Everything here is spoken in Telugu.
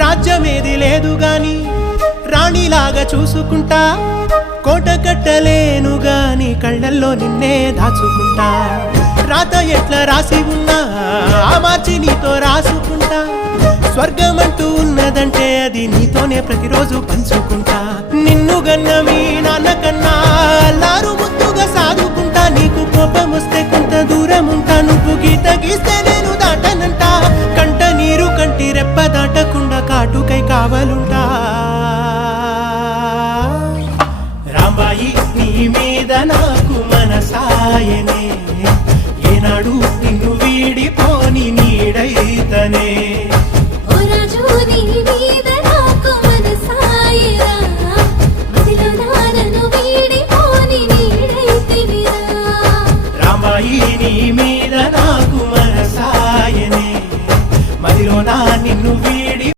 రాజ్యమేది లేదు గాని రాణిలాగా చూసుకుంటా, కోట కట్టలేను గాని కళ్ళల్లో నిన్నే దాచుకుంటా. రాత ఎట్లా రాసి ఉన్నా ఆ మార్చి నీతో రాసుకుంటా. స్వర్గమంటూ ఉన్నదంటే అది నీతోనే ప్రతిరోజు పంచుకుంటా. నిన్ను గన్న మీ నాన్న కన్నా అల్లారు ముద్దుగా సాదుకుంటా. నీకు కోపం వస్తే కొంత దూరం ఉంటా, నువ్వు గీత గీస్తే నేను దాటనంట. కంట నీరు కంటి రెప్ప దాటకుండా కాటుకై కావలుంటా. రాంబాయి నీ మీద నాకు మనసాయనే, ఏనాడు నిన్ను వీడిపోని నీడైతనే.